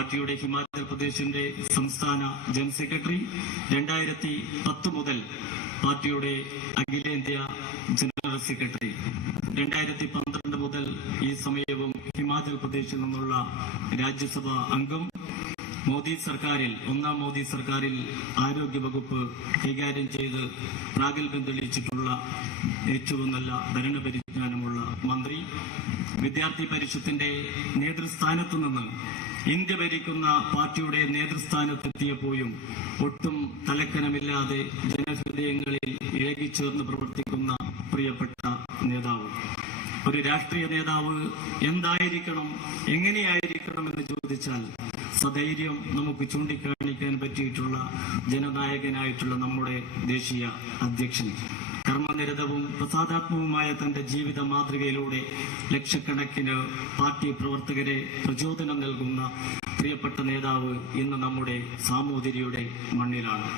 പാർട്ടിയുടെ ഹിമാചൽ പ്രദേശിന്റെ സംസ്ഥാന ജനറൽ സെക്രട്ടറി. 2010 മുതൽ പാർട്ടിയുടെ അഖിലേന്ത്യാ ജനറൽ സെക്രട്ടറി. 2012 മുതൽ ഈ സമയവും ഹിമാചൽ പ്രദേശിൽ നിന്നുള്ള രാജ്യസഭാ അംഗം. മോദി സർക്കാരിൽ, ഒന്നാം മോദി സർക്കാരിൽ ആരോഗ്യവകുപ്പ് കൈകാര്യം ചെയ്ത് പ്രാഗൽഭ്യം തെളിയിച്ചിട്ടുള്ള ഏറ്റവും നല്ല ഭരണപരിജ്ഞാനമുള്ള മന്ത്രി. വിദ്യാർത്ഥി പരിഷത്തിന്റെ നേതൃസ്ഥാനത്തു നിന്ന് ഇന്ത്യ ഭരിക്കുന്ന പാർട്ടിയുടെ നേതൃസ്ഥാനത്തെത്തിയപ്പോഴും ഒട്ടും തലക്കനമില്ലാതെ ജനഹൃദയങ്ങളിൽ ഇഴകിച്ചേർന്ന് പ്രവർത്തിക്കുന്ന പ്രിയപ്പെട്ട നേതാവ്. ഒരു രാഷ്ട്രീയ നേതാവ് എന്തായിരിക്കണം, എങ്ങനെയായിരിക്കണം എന്ന് ചോദിച്ചാൽ സധൈര്യം നമുക്ക് ചൂണ്ടിക്കാണിക്കാൻ പറ്റിയിട്ടുള്ള ജനനായകനായിട്ടുള്ള നമ്മുടെ ദേശീയ അധ്യക്ഷൻ. കർമ്മനിരതവും പ്രസാദാത്മകവുമായ തന്റെ ജീവിത മാതൃകയിലൂടെ ലക്ഷക്കണക്കിന് പാർട്ടി പ്രവർത്തകരെ പ്രചോദനം നൽകുന്ന പ്രിയപ്പെട്ട നേതാവ് ഇന്ന് നമ്മുടെ സാമൂതിരിയുടെ മണ്ണിലാണ്.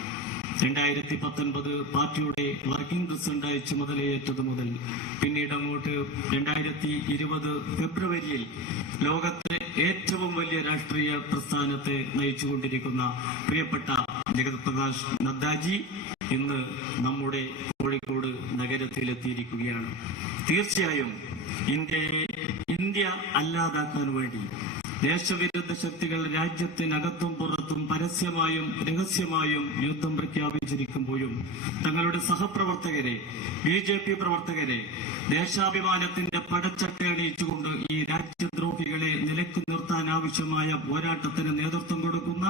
2019 പാർട്ടിയുടെ വർക്കിംഗ് പ്രസിഡന്റായി ചുമതലയേറ്റതു മുതൽ പിന്നീട് അങ്ങോട്ട് 2020 ഫെബ്രുവരിയിൽ ലോകത്തെ ഏറ്റവും വലിയ രാഷ്ട്രീയ പ്രസ്ഥാനത്തെ നയിച്ചുകൊണ്ടിരിക്കുന്ന പ്രിയപ്പെട്ട ജഗത് പ്രകാശ് നദ്ദാജി ഇന്ന് നമ്മുടെ കോഴിക്കോട് നഗരത്തിലെത്തിയിരിക്കുകയാണ്. തീർച്ചയായും ഇന്ത്യയെ ഇന്ത്യ അല്ലാതാക്കാൻ വേണ്ടി ദേശവിരുദ്ധ ശക്തികൾ രാജ്യത്തിനകത്തും പുറത്തും പരസ്യമായും രഹസ്യമായും യുദ്ധം പ്രഖ്യാപിച്ചിരിക്കുമ്പോഴും തങ്ങളുടെ സഹപ്രവർത്തകരെ, BJP പ്രവർത്തകരെ ദേശാഭിമാനത്തിന്റെ പടച്ചട്ടയണിയിച്ചുകൊണ്ട് ഈ രാജ്യദ്രോഹികളെ നിലയ്ക്ക് നിർത്താൻ ആവശ്യമായ പോരാട്ടത്തിന് നേതൃത്വം കൊടുക്കുന്ന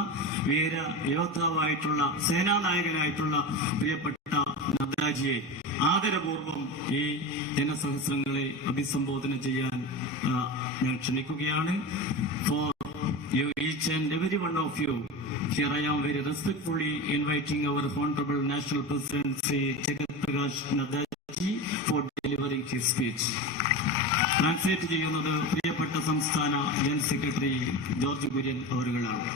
വീര യോദ്ധാവായിട്ടുള്ള സേനാനായകനായിട്ടുള്ള പ്രിയപ്പെട്ട നദ്ദാജിയെ ആദരപൂർവ്വം ഈ ജനസഹസ്രങ്ങളെ അഭിസംബോധന ചെയ്യാൻ ഞാൻ ക്ഷണിക്കുകയാണ്. For you, each and every one of you, here I am very respectfully inviting our Honorable National President Shri Jagat Prakash Nadda ji for delivering his speech. Translate ചെയ്യുന്നത് പ്രിയപ്പെട്ട സംസ്ഥാന ജനറൽ സെക്രട്ടറി ജോർജ് കുര്യൻ അവരുകളാണ്.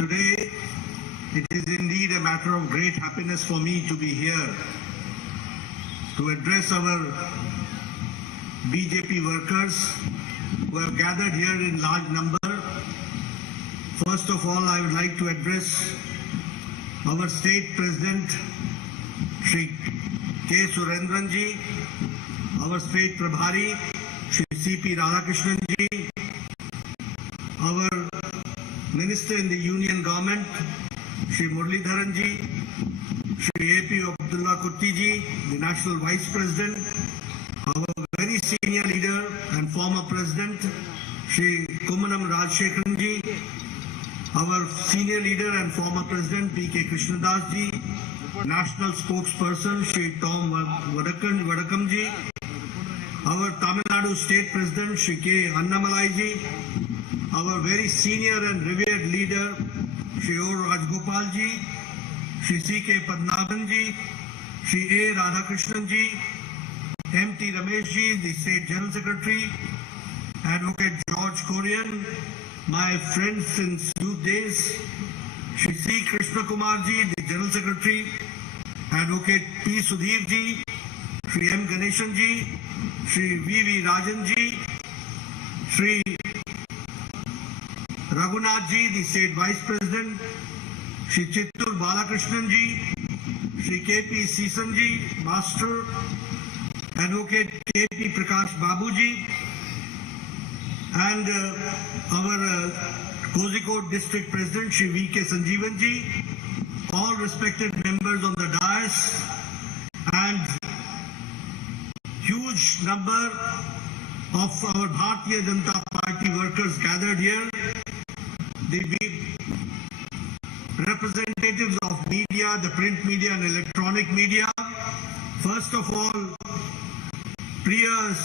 Today, it is indeed a matter of great happiness for me to be here to address our BJP workers who have gathered here in large number. First of all, I would like to address our state president, Shri K. Surendran ji, our state Prabhari, Shri C.P. Radhakrishnan ji, our Minister in the Union Government, Shri Muralidharan ji, Shri A.P. Abdullah Kutti ji, the National Vice President, our very senior leader and former President, Shri Kumanam Rajshekharan ji, our senior leader and former President, B.K. Krishnadas ji, National Spokesperson, Shri Tom Vadakam ji, our Tamil Nadu State President, Shri K. Annamalai ji, our very senior and revered leader, Shri O. Rajgopal ji, Shri C.K. Padmanabhan ji, Shri A. Radhakrishnan ji, M.T. Ramesh ji, the State General Secretary, Advocate George Korean, my friend since youth days, Shri C. Krishna Kumar ji, the General Secretary, Advocate P. Sudhir ji, Shri M. Ganeshan ji, Shri V.V. Rajan ji, Shri Raghunath ji, the State Vice President, Shri Chittur Balakrishnan ji, Shri K.P. Seesan ji, Master, Advocate K.P. Prakash Babu ji, and our Kozhikode District President, Shri V.K. Sanjeevan ji, all respected members on the dais, and huge number of our Bharatiya Janata Party workers gathered here, the representatives of media, the print media and electronic media. First of all, Priyas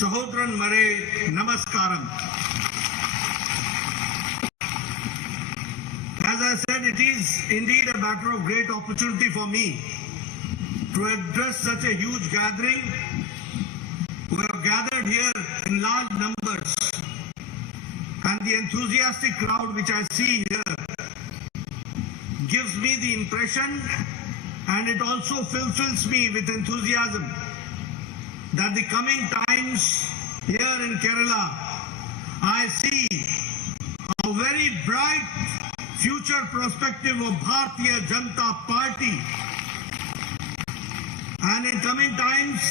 Sahodran Mare Namaskaram. As I said, it is indeed a matter of great opportunity for me to address such a huge gathering who have gathered here in large numbers, and the enthusiastic crowd which I see here gives me the impression, and it also fulfills me with enthusiasm, that the coming times here in Kerala, I see a very bright future perspective of Bharatiya Janata Party. And in coming times,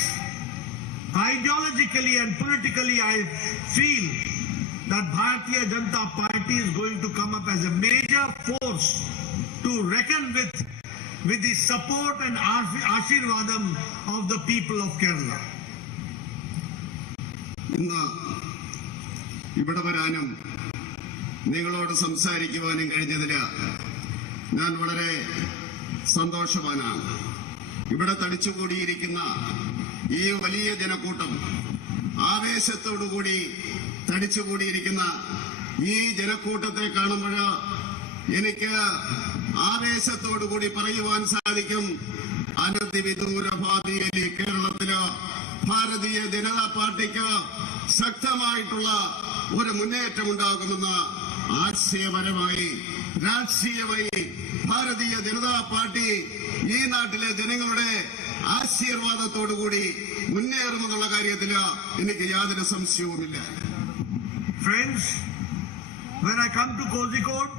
ideologically and politically, I feel that Bharatiya Janata Party is going to come up as a major force to reckon with the support and Ashirvadam of the people of Kerala. ഇന്ന് ഇവിടെ വരാനും നിങ്ങളോട് സംസാരിക്കുവാനും കഴിഞ്ഞതിൽ ഞാൻ വളരെ സന്തോഷവാനാണ്. ഇവിടെ തടിച്ചുകൂടിയിരിക്കുന്ന ഈ വലിയ ജനക്കൂട്ടം, ആവേശത്തോടുകൂടി തടിച്ചുകൂടിയിരിക്കുന്ന ഈ ജനക്കൂട്ടത്തെ കാണുമ്പോൾ എനിക്ക് ആവേശത്തോടുകൂടി പറയുവാൻ സാധിക്കും, അനധിവിദൂര ഭാവിയിൽ കേരളത്തില് ഭാരതീയ ജനതാ പാർട്ടിക്ക് ശക്തമായിട്ടുള്ള ഒരു മുന്നേറ്റം ഉണ്ടാകുമെന്ന് ആശയപരമായി രാഷ്ട്രീയമായി ഭാരതീയ ജനതാ പാർട്ടി ഈ നാട്ടിലെ ജനങ്ങളുടെ ആശീർവാദത്തോടുകൂടി മുന്നേറുമെന്നുള്ള കാര്യത്തിൽ എനിക്ക് യാതൊരു സംശയവുമില്ല. Friends, when I come to Kozhikode,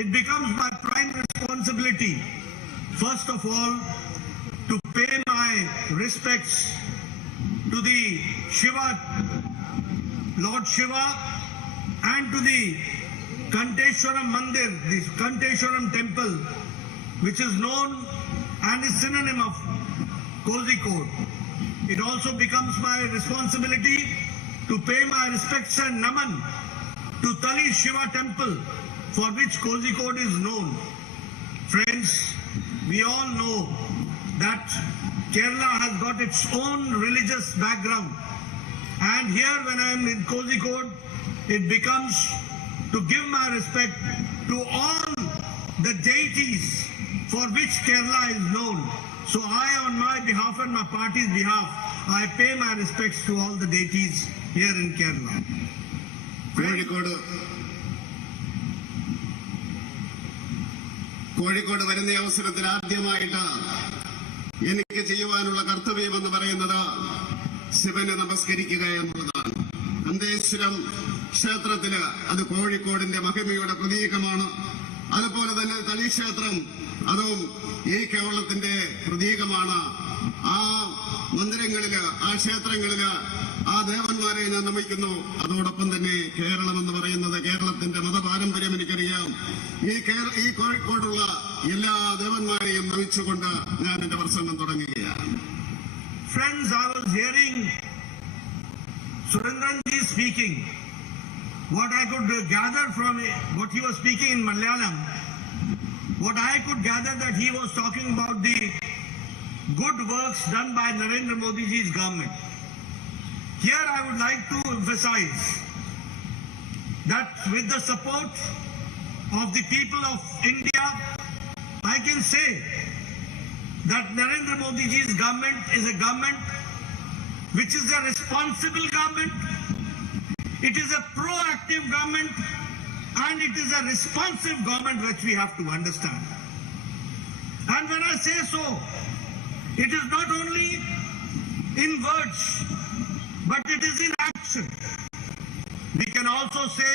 it becomes my prime responsibility, first of all, to pay my respects to the Shiva, Lord Shiva, and to the Kanteshwaram Mandir, the Kanteshwaram temple, which is known and is synonym of Kozhikode. It also becomes my responsibility to pay my respects and naman to Tali Shiva temple, for which Kozhikode is known. Friends, we all know that Kerala has got its own religious background, and here when I am in Kozhikode, it becomes to give my respect to all the deities for which Kerala is known. So I, on my behalf and my party's behalf, I pay my respects to all the deities here in Kerala. Kozhikode വരുന്ന അവസരത്തിൽ ആദ്യമായിട്ട് എനിക്ക് ചെയ്യുവാനുള്ള കർത്തവ്യം എന്ന് പറയുന്നത് ശിവനെ നമസ്കരിക്കുക എന്നുള്ളതാണ്. അന്തേശ്വരം ക്ഷേത്രത്തില് അത് കോഴിക്കോടിന്റെ മഹിമയുടെ പ്രതീകമാണ്. അതുപോലെ തന്നെ തളി ക്ഷേത്രം അതും ഈ കേരളത്തിന്റെ പ്രതീകമാണ്. ആ മന്ദിരങ്ങളില്, ആ ക്ഷേത്രങ്ങളില് ആ ദേവന്മാരെ ഞാൻ നമിക്കുന്നു. അതോടൊപ്പം തന്നെ കേരളം എന്ന് പറയുന്നത് കേരളത്തിന്റെ മതപാരമ്പര്യം എനിക്കറിയാം. ഈ കോഴിക്കോടുള്ള എല്ലാ ദേവന്മാരെയും നമിച്ചുകൊണ്ട് ഞാൻ എന്റെ പ്രസംഗം തുടങ്ങുകയാണ്. Friends, I was hearing Surendranji speaking. What I could gather from what he was speaking in Malayalam, what I could gather that he was talking about the good works done by Narendra Modi ji's government. Here I would like to emphasize that with the support of the people of India, I can say that Narendra Modi ji's government is a government which is a responsible government, it is a proactive government, and it is a responsive government, which we have to understand. And when I say so, it is not only in words, but it is in action. We can also say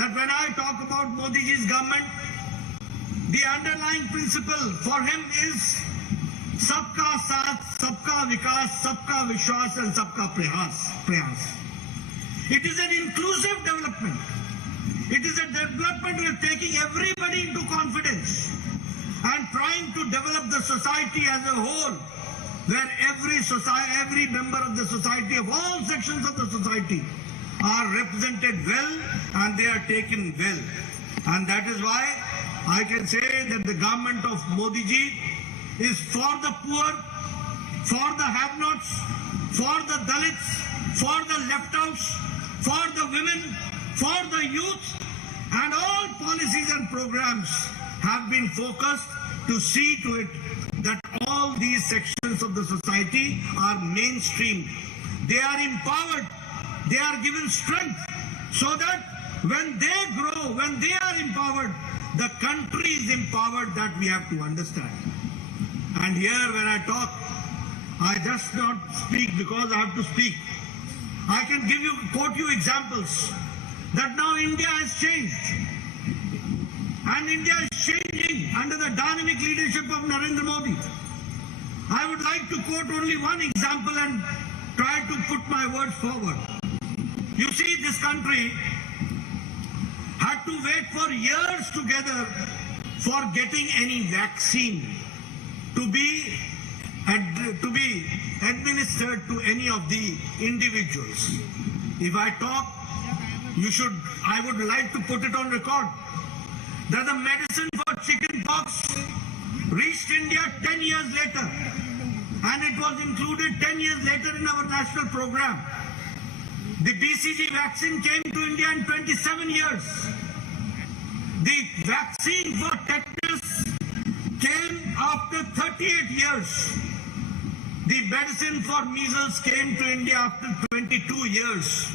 that when I talk about Modi ji's government, the underlying principle for him is Sabka Saath, Sabka Vikas, Sabka Vishwas and Sabka Prayas. It is an inclusive development. It is a development of taking everybody into confidence and trying to develop the society as a whole, where every member of the society, of all sections of the society, are represented well and they are taken well. And that is why I can say that the government of Modi ji is for the poor, for the have-nots, for the Dalits, for the left-outs, for the women, for the youth, and all policies and programs have been focused to see to it that all these sections of the society are mainstreamed. They are empowered, they are given strength, so that when they grow, when they are empowered, the country is empowered, that we have to understand. And here when I talk, I just not speak because I have to speak. I can quote you examples that now India has changed. And India is changing under the dynamic leadership of Narendra Modi. I would like to quote only one example and try to put my words forward. You see, this country had to wait for years together for getting any vaccine to be administered to any of the individuals. If I talk, I would like to put it on record that the medicine for chicken pox reached India 10 years later, and it was included 10 years later in our national program. The BCG vaccine came to India in 27 years. The vaccine for tetanus came after 38 years. The medicine for measles came to India after 22 years.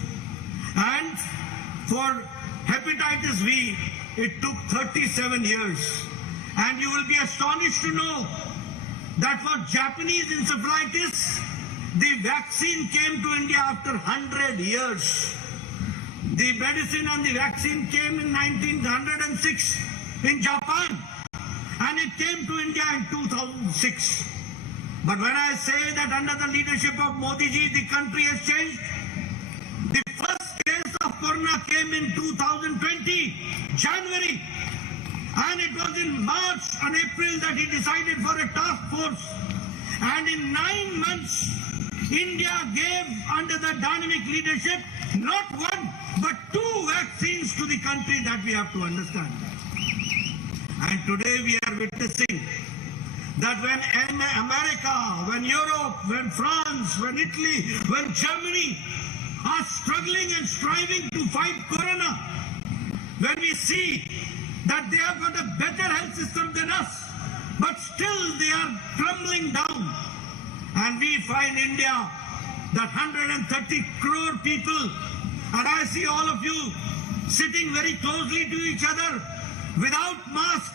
And for hepatitis V, it took 37 years. And you will be astonished to know that for Japanese encephalitis, the vaccine came to India after 100 years. The medicine and the vaccine came in 1906 in Japan, and it came to India in 2006. But when I say that under the leadership of Modi ji, the country has changed, the first case of corona came in 2020, January. And it was in March and April that he decided for a task force. And in 9 months, India gave, under the dynamic leadership, not one, but 2 vaccines to the country, that we have to understand. And today we are witnessing that when America, when Europe, when France, when Italy, when Germany are struggling and striving to fight corona, when we see that they have got a better health system than us, but still they are crumbling down. And we find India, that 130 crore people, and I see all of you sitting very closely to each other without mask.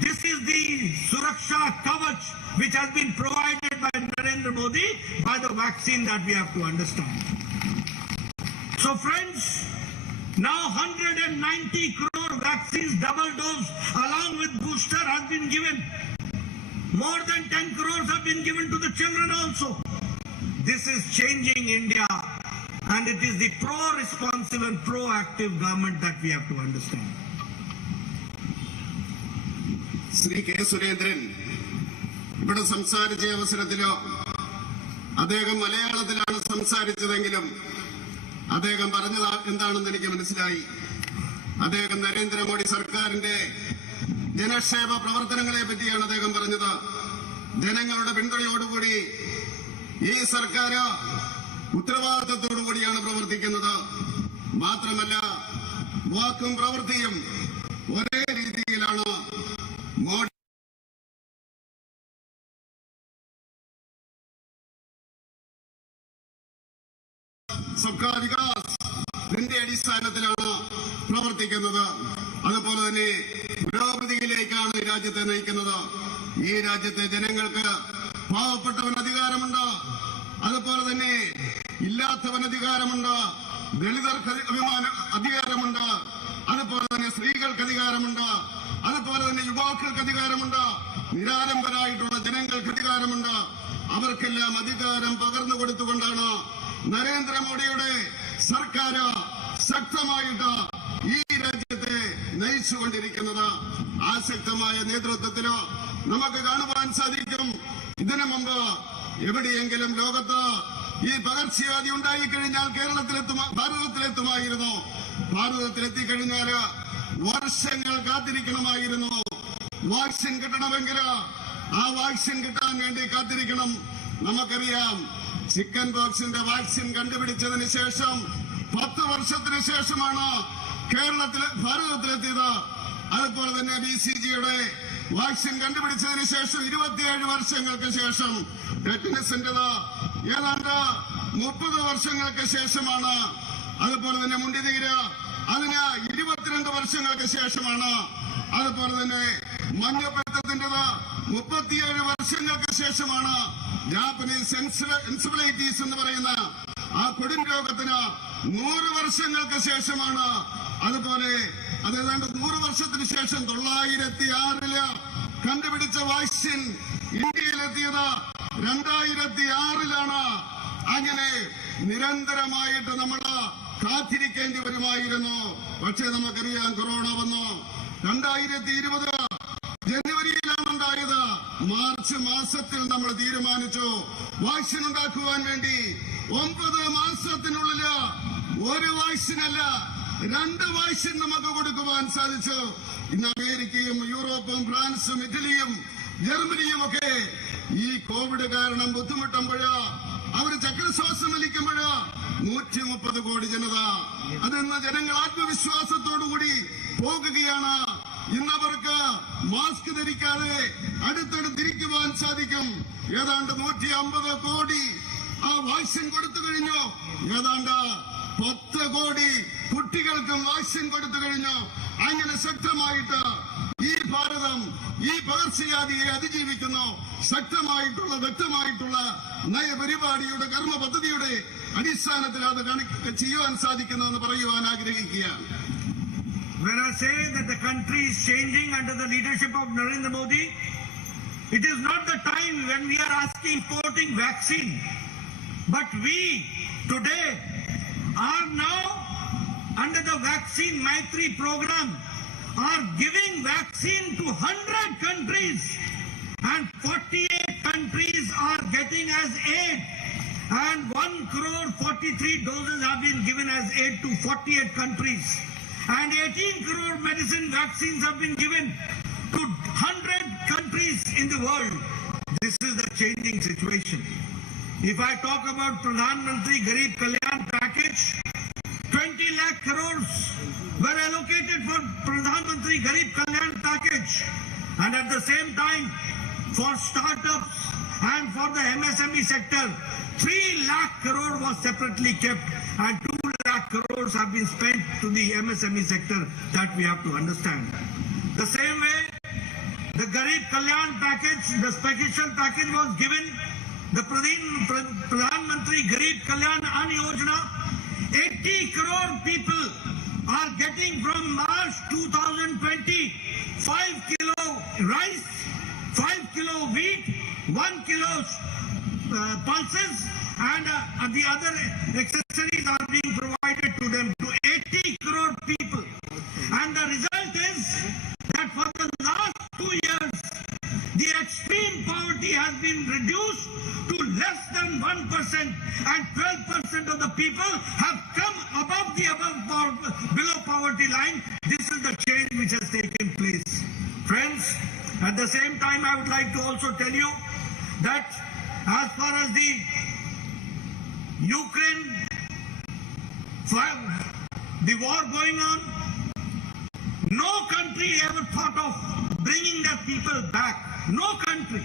This is the Suraksha Kavach which has been provided by Narendra Modi by the vaccine, that we have to understand. So friends, now 190 crore vaccines, double dose along with booster, has been given. More than 10 crores have been given to the children also. This is changing India, and it is the pro-responsive and proactive government that we have to understand. Shri K. Surendran, ഇവിടെ സംസാരിച്ച അവസരത്തിലോ അദ്ദേഹം മലയാളത്തിലാണ് സംസാരിച്ചതെങ്കിലും അദ്ദേഹം പറഞ്ഞത് എന്താണെന്ന് എനിക്ക് മനസ്സിലായി. അദ്ദേഹം നരേന്ദ്രമോദി സർക്കാരിന്റെ ജനക്ഷേമ പ്രവർത്തനങ്ങളെ പറ്റിയാണ് അദ്ദേഹം പറഞ്ഞത്. ജനങ്ങളുടെ പിന്തുണയോടുകൂടി ഈ സർക്കാർ ഉത്തരവാദിത്തത്തോടുകൂടിയാണ് പ്രവർത്തിക്കുന്നത്. മാത്രമല്ല, വാക്കും പ്രവൃത്തിയും ഒരേ രീതിയിലാണ്. മോഡി സബ്കാ വികാസ് ഇതിന്റെ അടിസ്ഥാനത്തിലാണ് പ്രവർത്തിക്കുന്നത്. അതുപോലെ തന്നെ പുരോഗതിയിലേക്കാണ് ഈ രാജ്യത്തെ നയിക്കുന്നത്. ഈ രാജ്യത്തെ ജനങ്ങൾക്ക് പാവപ്പെട്ടവന് അധികാരമുണ്ട്, അതുപോലെ തന്നെ ഇല്ലാത്തവന് അധികാരമുണ്ട്, ദളിതർക്ക് അധികാരമുണ്ട്, അതുപോലെ തന്നെ സ്ത്രീകൾക്ക് അധികാരമുണ്ട്, അതുപോലെ തന്നെ യുവാക്കൾക്ക് അധികാരമുണ്ട്, നിരാലംബരായിട്ടുള്ള ജനങ്ങൾക്ക് അധികാരമുണ്ട്. അവർക്കെല്ലാം അധികാരം പകർന്നു കൊടുത്തുകൊണ്ടാണ് നരേന്ദ്രമോദിയുടെ സർക്കാർ ശക്തമായിട്ട് ഈ രാജ്യത്തെ നയിച്ചുകൊണ്ടിരിക്കുന്നത്. ആ ശക്തമായ നേതൃത്വത്തിലോ നമുക്ക് കാണുവാൻ സാധിക്കും, ഇതിനു മുമ്പ് എവിടെയെങ്കിലും ലോകത്ത് ഈ പകർച്ചവ്യാധി ഉണ്ടായിക്കഴിഞ്ഞാൽ ഭാരതത്തിലെത്തുമായിരുന്നു. ഭാരതത്തിലെത്തിക്കഴിഞ്ഞാൽ വർഷങ്ങൾ കാത്തിരിക്കണമായിരുന്നു. വാക്സിൻ കിട്ടണമെങ്കിൽ ആ വാക്സിൻ കിട്ടാൻ വേണ്ടി കാത്തിരിക്കണം. നമുക്കറിയാം, ചിക്കൻ പോക്സിന്റെ വാക്സിൻ കണ്ടുപിടിച്ചതിന് ശേഷം 10 വർഷത്തിന് ശേഷമാണ് ഭാരതത്തിലെത്തിയത്. അതുപോലെ തന്നെ BCGയുടെ വാക്സിൻ കണ്ടുപിടിച്ചതിന് ശേഷം 27 വർഷങ്ങൾക്ക് ശേഷം, ടെറ്റനസിന്റേത് ഏതാണ്ട് 30 വർഷങ്ങൾക്ക് ശേഷമാണ്. അതുപോലെ തന്നെ മുണ്ടിനീര് അതിന് 22 വർഷങ്ങൾക്ക് ശേഷമാണ്. അതുപോലെ തന്നെ മഞ്ഞപ്പിത്തത്തിൻ്റെത് 37 വർഷങ്ങൾക്ക് ശേഷമാണ്. ജാപ്പനീസ് എൻസെഫലൈറ്റിസ് എന്ന് പറയുന്ന ആ കൊടും രോഗത്തിന് 100 വർഷങ്ങൾക്ക് ശേഷമാണ്. അതുപോലെ അത് ഏതാണ്ട് 100 വർഷത്തിന് ശേഷം 906 കണ്ടുപിടിച്ച വാക്സിൻ ഇന്ത്യയിലെത്തിയത് 2006 അങ്ങനെ നിരന്തരമായിട്ട് നമ്മൾ കാത്തിരിക്കേണ്ടി വരുമായിരുന്നു. പക്ഷേ നമുക്കറിയാം, കൊറോണ വന്നു. 2020 ജനുവരിയിലാണ് ഉണ്ടായത്. മാർച്ച് മാസത്തിൽ നമ്മൾ തീരുമാനിച്ചു വാക്സിൻ ഉണ്ടാക്കുവാൻ വേണ്ടി. 9 മാസത്തിനുള്ളിൽ ഒരു വാക്സിനല്ല 2 വാക്സിൻ നമുക്ക് കൊടുക്കുവാൻ സാധിച്ചു. ഇന്ന് അമേരിക്കയും യൂറോപ്പും ഫ്രാൻസും ഇറ്റലിയും ജർമ്മനിയും ഒക്കെ ഈ കോവിഡ് കാരണം ബുദ്ധിമുട്ടുമ്പോൾ, അവർ ചക്രശ്വാസം വലിക്കുമ്പോൾ 130 കോടി ജനത അതിന്ന് ജനങ്ങൾ ആത്മവിശ്വാസത്തോടുകൂടി പോകുകയാണ്. ഇന്നവർക്ക് മാസ്ക് ധരിക്കാതെ അടുത്തടുത്തിരിക്കുവാൻ സാധിക്കും. ഏതാണ്ട് 150 കോടി ആ വാക്സിൻ കൊടുത്തു കഴിഞ്ഞു. ഏതാണ്ട് 10 കോടി കുട്ടികൾക്കും വാക്സിൻ കൊടുത്തു കഴിഞ്ഞു. അങ്ങനെ ശക്തമായിട്ട് ഈ ഭാരതം ഈ പകർച്ചവ്യാധിയെ അതിജീവിക്കുന്നു. ശക്തമായിട്ടുള്ള വ്യക്തമായിട്ടുള്ള നയപരിപാടിയുടെ കർമ്മ പദ്ധതിയുടെ അടിസ്ഥാനത്തിൽ അത് ചെയ്യുവാൻ സാധിക്കുന്നതെന്ന് പറയുവാൻ ആഗ്രഹിക്കുകയാണ്. When I say that the country is changing under the leadership of Narendra Modi, it is not the time when we are asking importing vaccine, but we today are now under the vaccine Maitri program are giving vaccine to 100 countries and 48 countries are getting as aid, and 1,43 doses have been given as aid to 48 countries, and 18 crore medicine vaccines have been given to 100 countries in the world. This is the changing situation. If I talk about Pradhan Mantri Garib Kalyan package, 20 lakh crores were allocated for Pradhan Mantri Garib Kalyan package, and at the same time for startups and for the MSME sector 3 lakh crore was separately kept, and 2 lakh crores have been spent to the MSME sector. That we have to understand. The same way the Garib Kalyan package, the special package was given. The Pradhan Mantri Garib Kalyan Ann Yojana, 80 crore people are getting from March 2020 5 kilo rice, 5 kilo wheat, 1 kilo pulses, and the other accessories are being provided to them, to 80 crore people. And the result is that for the last 2 years, the extreme poverty has been reduced to less than 1%, and 12% of the people have come below poverty line. This is the change which has taken place. Friends, at the same time, I would like to also tell you that as far as the Ukraine, the war going on, no country ever thought of bringing their people back. No country.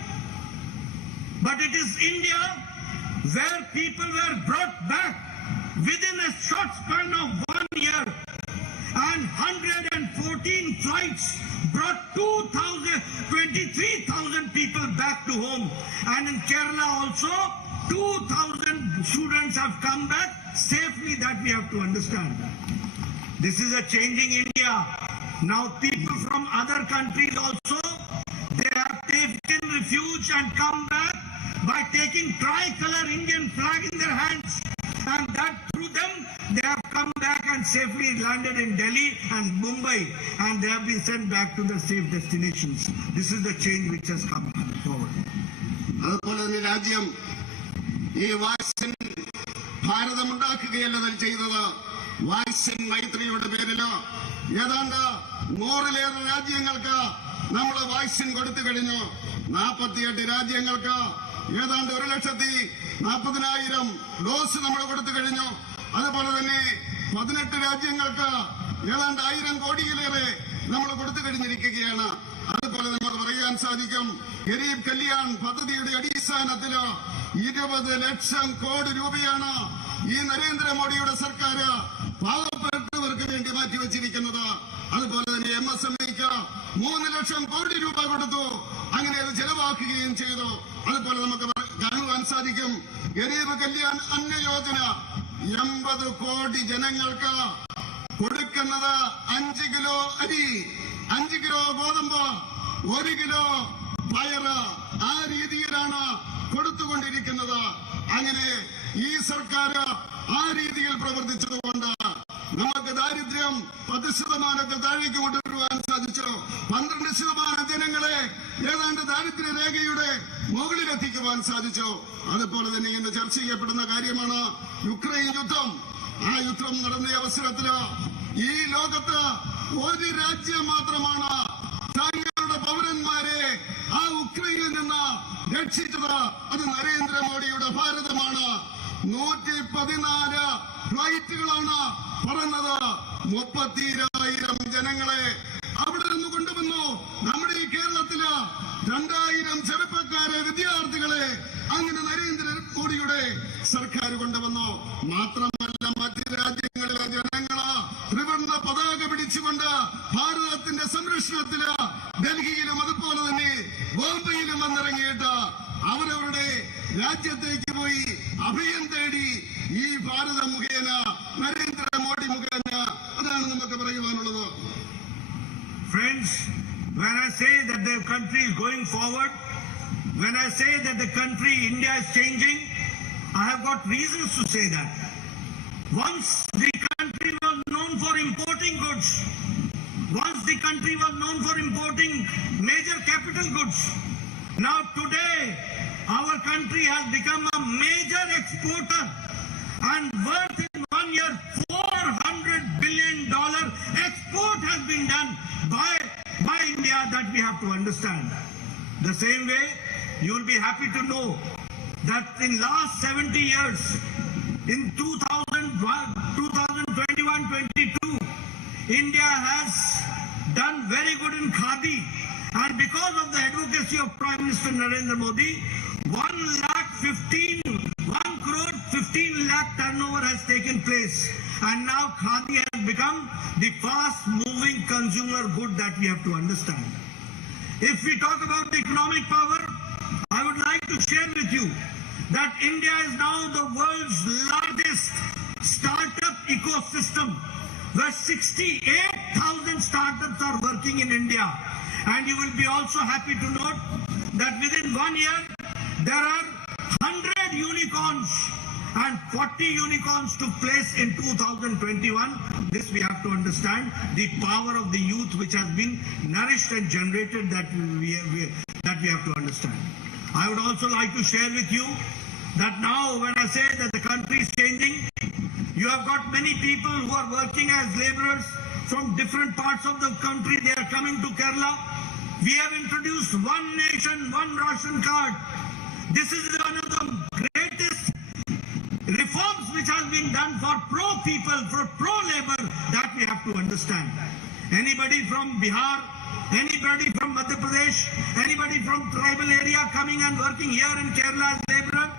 But it is India where people were brought back within a short span of 1 year, and 114 flights brought 23,000 people back to home. And in Kerala also 2,000 students have come back safely. That we have to understand. This is a changing India. Now people from other countries also, they have taken refuge and come back by taking tricolor Indian flag in their hands, and that through them they have come back and safely landed in Delhi and Mumbai, and they have been sent back to their safe destinations. This is the change which has come forward. അതുപോലെ തന്നെ രാജ്യം ഈ വാക്സിൻ ഭാരതം ഉണ്ടാക്കുകയല്ല ചെയ്തത്. വാക്സിൻ മൈത്രിയുടെ പേരിലോ ഏതാണ്ട് 100-ലേറെ രാജ്യങ്ങൾക്ക് നമ്മൾ വാക്സിൻ കൊടുത്തു കഴിഞ്ഞു. 48 രാജ്യങ്ങൾക്ക് ഏതാണ്ട് 1,40,000 ഡോസ് നമ്മൾ കൊടുത്തു കഴിഞ്ഞു. അതുപോലെ തന്നെ 18 രാജ്യങ്ങൾക്ക് ഏതാണ്ട് 1000 കോടിയിലേറെ നമ്മൾ കൊടുത്തു കഴിഞ്ഞിരിക്കുകയാണ്. അതുപോലെ നമുക്ക് പറയാൻ സാധിക്കും, ഗരീബ് കല്യാൺ പദ്ധതിയുടെ അടിസ്ഥാനത്തിൽ 20 ലക്ഷം കോടി രൂപയാണ് ഈ നരേന്ദ്രമോദിയുടെ സർക്കാർ പാവപ്പെട്ടവർക്ക് വേണ്ടി മാറ്റിവെച്ചിരിക്കുന്നത്. അതുപോലെ തന്നെ MSMEക്ക് 3 ലക്ഷം കോടി രൂപ കൊടുത്തു. അങ്ങനെ അത് ചെലവാക്കുകയും ചെയ്തു. അതുപോലെ നമുക്ക് കാണുവാൻ സാധിക്കും ഗരീബ് കല്യാൺ അന്ന യോജന 80 കോടി ജനങ്ങൾക്ക് കൊടുക്കുന്നത് 5 കിലോ അരി, 5 കിലോ ഗോതമ്പ്, 1 കിലോ പയറ്, ആ രീതിയിലാണ് കൊടുത്തുകൊണ്ടിരിക്കുന്നത്. അങ്ങനെ ഈ സർക്കാർ ആ രീതിയിൽ പ്രവർത്തിച്ചതുകൊണ്ട് നമുക്ക് ദാരിദ്ര്യം 10% താഴേക്ക് കൊണ്ടുവരുവാൻ സാധിച്ചു. 12% ജനങ്ങളെ ഏതാണ്ട് ദാരിദ്ര്യ രേഖയുടെ മുകളിലെത്തിക്കുവാൻ സാധിച്ചു. അതുപോലെ തന്നെ ഇന്ന് ചർച്ച ചെയ്യപ്പെടുന്ന കാര്യമാണ് യുക്രൈൻ യുദ്ധം. ആ യുദ്ധം നടന്ന അവസരത്തില് ഈ ലോകത്ത് ഒരു രാജ്യം മാത്രമാണ് തങ്ങളുടെ പൗരന്മാരെ ആ ഉക്രൈനിൽ നിന്ന് രക്ഷിച്ചത്. അത് നരേന്ദ്രമോദിയുടെ ഭാരതമാണ്. 114 ഫ്ലൈറ്റുകളാണ് പറന്നത്. 32,000 ജനങ്ങളെ അവിടെ നിന്ന് കൊണ്ടുവന്നു. നമ്മുടെ ഈ കേരളത്തില് 2,000 ചെറുപ്പക്കാരെ, വിദ്യാർത്ഥികളെ അങ്ങനെ നരേന്ദ്രമോദിയുടെ സർക്കാർ കൊണ്ടുവന്നു. മാത്രമല്ല മറ്റ് രാജ്യങ്ങളിലെ ജനങ്ങള് ത്രിവർണ്ണ പതാക പിടിച്ചുകൊണ്ട് ഭാരതത്തിന്റെ സംരക്ഷണത്തില് ഡൽഹിയിലും അതുപോലെ തന്നെ ബോംബെയിലും വന്നിറങ്ങിയിട്ട് അവരവരുടെ രാജ്യത്തേക്ക് പോയി അഭയം തേടി ഈ ഭാരതം മുഖേന, നരേന്ദ്രമോദി മുഖേന. അതാണ് നമുക്ക് പറയുവാനുള്ളത്. Friends, when I say that the country is going forward, when I say that the country, India, is changing, I have got reasons to say that. Once the country was known for importing goods, once the country was known for importing major capital goods. Now today, our country has become a major exporter, and worth in 1 year $400 billion export has been done by India. That we have to understand. The same way, you will be happy to know that in last 70 years, in 2021-22, India has done very good in khadi, and because of the advocacy of Prime Minister Narendra Modi, 1 crore 15 lakh turnover has taken place, and now khadi has become the fast moving consumer good that we have to understand. If we talk about the economic power, I would like to share with you that India is now the world's largest startup ecosystem, where 68,000 startups are working in India. And you will be also happy to note that within 1 year, there are 100 unicorns, and 40 unicorns took place in 2021. This we have to understand, the power of the youth which has been nourished and generated, that we have to understand. I would also like to share with you that now when I say that the country is changing, you have got many people who are working as laborers from different parts of the country. They are coming to Kerala. We have introduced one nation, one ration card. This is one of the greatest reforms which has been done for pro people, for pro labor, that we have to understand. Anybody from Bihar, anybody from Madhya Pradesh, anybody from tribal area coming and working here in Kerala as laborer,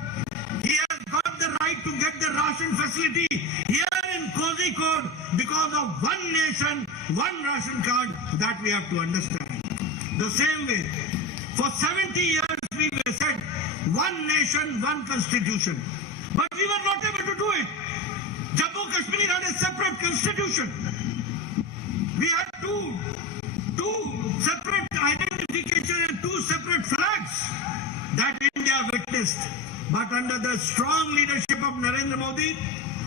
he has got the right to get the ration facility here in Kozhikode because of one nation, one ration card, that we have to understand. The same way, for 70 years we said one nation, one constitution, but we were not able to do it. Jammu Kashmir had a separate constitution. We had two separate identification and 2 separate flags that India witnessed. But under the strong leadership of Narendra Modi,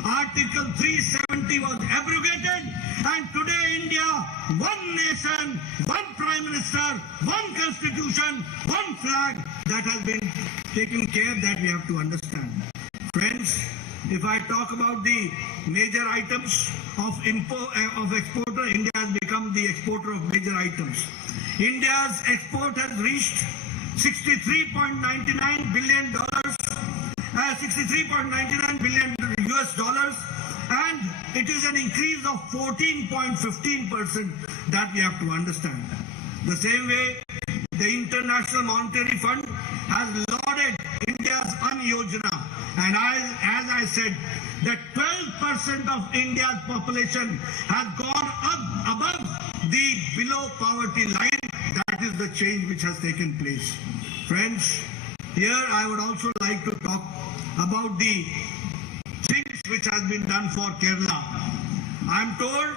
Article 370 was abrogated, and today India, one nation, one Prime Minister, one constitution, one flag, that has been taken care, that we have to understand. Friends, if I talk about the major items of exporter, India has become the exporter of major items. India's export has reached $63.99 billion, $63.99 billion US dollars, and it is an increase of 14.15%, that we have to understand. The same way, the International Monetary Fund has lauded India's Ann Yojana, and as I said, that 12% of India's population has gone up above the below poverty line, the change which has taken place. Friends, here I would also like to talk about the things which has been done for Kerala. I am told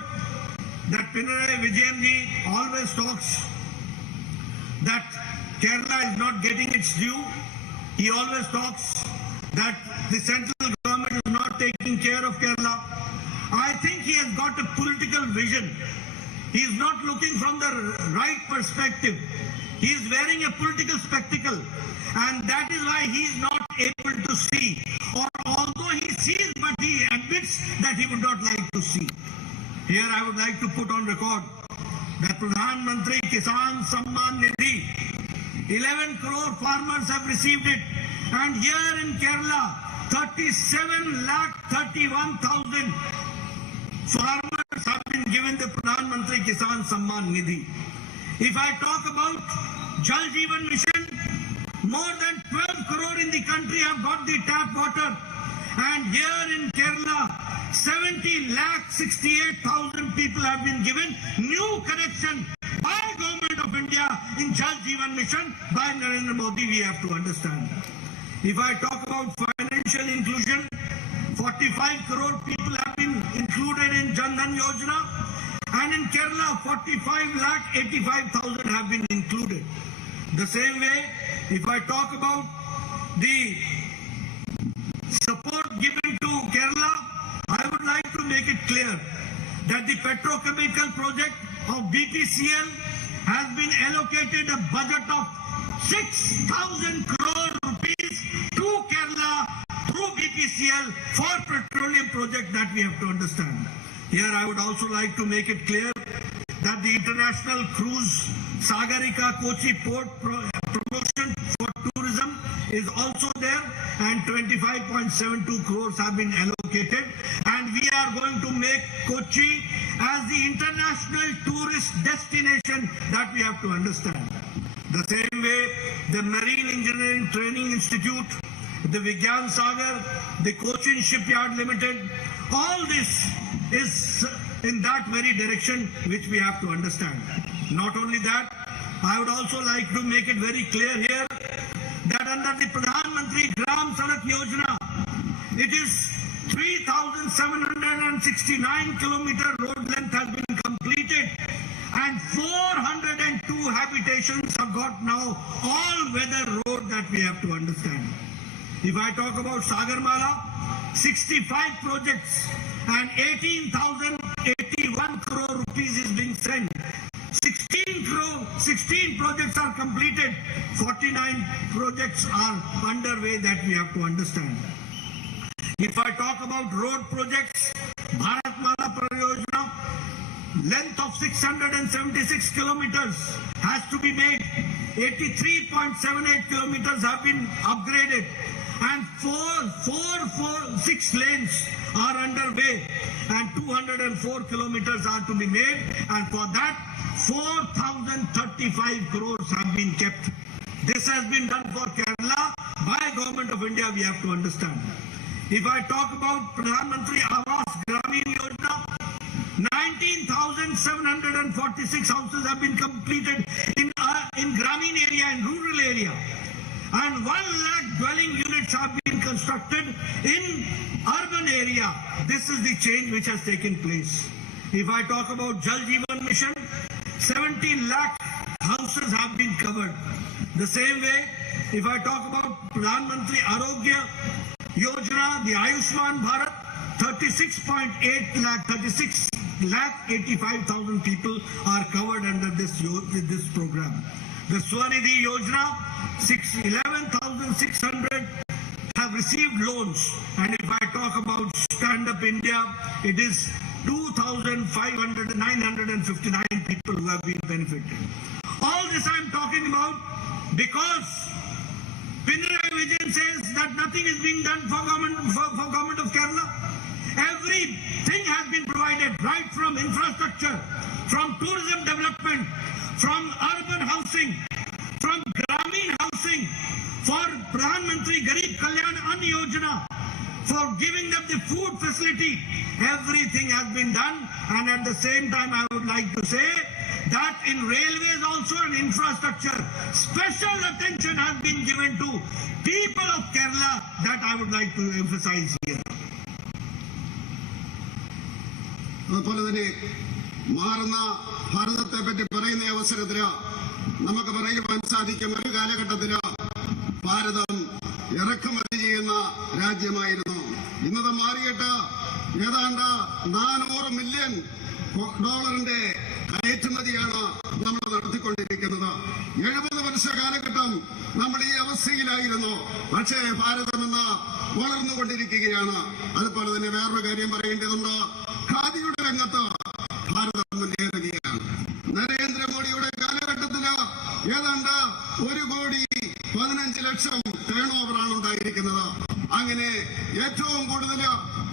that Pinarayi Vijayan always talks that Kerala is not getting its due. He always talks that the central government is not taking care of Kerala. I think he has got a political vision. He is not looking from the right perspective. He is wearing a political spectacle, and that is why he is not able to see. Or although he sees, but he admits that he would not like to see. Here I would like to put on record that Pradhan Mantri Kisan Samman Nidhi, 11 crore farmers have received it, and here in Kerala, 37,31,000 farmers have been given the Pradhan Mantri Kisan Samman Nidhi. If I talk about Jal Jeevan Mission, more than 12 crore in the country have got the tap water, and here in Kerala, 70,68,000 people have been given new connection by Government of India in Jal Jeevan Mission by Narendra Modi. We have to understand. If I talk about financial inclusion, 45 crore people have been included in Jan Dhan Yojana, and in Kerala 45,85,000 have been included. The same way, if I talk about the support given to Kerala, I would like to make it clear that the petrochemical project of BPCL has been allocated a budget of 6,000 crore rupees to Kerala through BPCL for petroleum project that we have to understand. Here I would also like to make it clear that the international cruise Sagarika Kochi port promotion for tourism is also there, and 25.72 crores have been allocated, and we are going to make Kochi as the international tourist destination that we have to understand. The same way, the Marine Engineering Training Institute, the Vigyan Sagar, the Cochin Shipyard Limited, all this is in that very direction which we have to understand. Not only that, I would also like to make it very clear here that under the Pradhan Mantri Gram Sadak Yojana, it is 3,769 kilometer road length has been completed, and 402 habitations have got now all-weather road that we have to understand. If I talk about Sagarmala, 65 projects and 18,081 crore rupees is being sent. 16 projects are completed, 49 projects are underway that we have to understand. If I talk about road projects, Bharatmala Pariyojana, length of 676 kilometers has to be made. 83.78 kilometers have been upgraded, and 6 lanes are underway, and 204 kilometers are to be made, and for that 4,035 crores have been kept. This has been done for Kerala by Government of India, we have to understand. If I talk about Pradhan Mantri Awas Gramin Yojana, 19,746 houses have been completed in Gramin area, in rural area, and 1 lakh dwelling units have been constructed in urban area. This is the change which has taken place. If I talk about Jal Jeevan Mission, 17 lakh houses have been covered. The same way, if I talk about Pradhan Mantri Arogya Yojana, the Ayushman Bharat, 36 lakh 85,000 people are covered under this program. The Swanidhi Yojana, 11,600 have received loans, and if I talk about Stand Up India, it is 2,959 people who have been benefited. All this I am talking about because Pinarayi Vijayan says that nothing is being done for government of Kerala. Everything has been provided, right from infrastructure, from tourism development, from urban housing, from Gramin housing, for Pradhan Mantri Garib Kalyan Ann Yojana, for giving them the food facility. Everything has been done, and at the same time I would like to say that in railways also and infrastructure, special attention has been given to people of Kerala. That I would like to emphasize here. അതുപോലെ തന്നെ മാറുന്ന ഭാരതത്തെ പറ്റി പറയുന്ന അവസരത്തില് നമുക്ക് പറയുവാൻ സാധിക്കും, ഒരു കാലഘട്ടത്തില് ഭാരതം ഇറക്കുമതി ചെയ്യുന്ന രാജ്യമായിരുന്നു. ഇന്നത് മാറിയിട്ട് ഏതാണ്ട് 400 മില്യൺ ഡോളറിന്റെ കയറ്റുമതിയാണ് നമ്മൾ നടത്തിക്കൊണ്ടിരിക്കുന്നത്. 70 വർഷ കാലഘട്ടം നമ്മൾ ഈ അവസ്ഥയിലായിരുന്നു. പക്ഷേ ഭാരതം ഇന്ന് വളർന്നുകൊണ്ടിരിക്കുകയാണ്. അതുപോലെ തന്നെ വേറൊരു കാര്യം പറയേണ്ടതുണ്ട്, ഖാദിയുടെ രംഗത്ത് ഭാരതം മുന്നേറുകയാണ്. നരേന്ദ്രമോദിയുടെ കാലഘട്ടത്തില് ഏതാണ്ട് 1,15,00,000 ടേൺ ഓവറാണ് ഉണ്ടായിരിക്കുന്നത്. അങ്ങനെ ഏറ്റവും കൂടുതൽ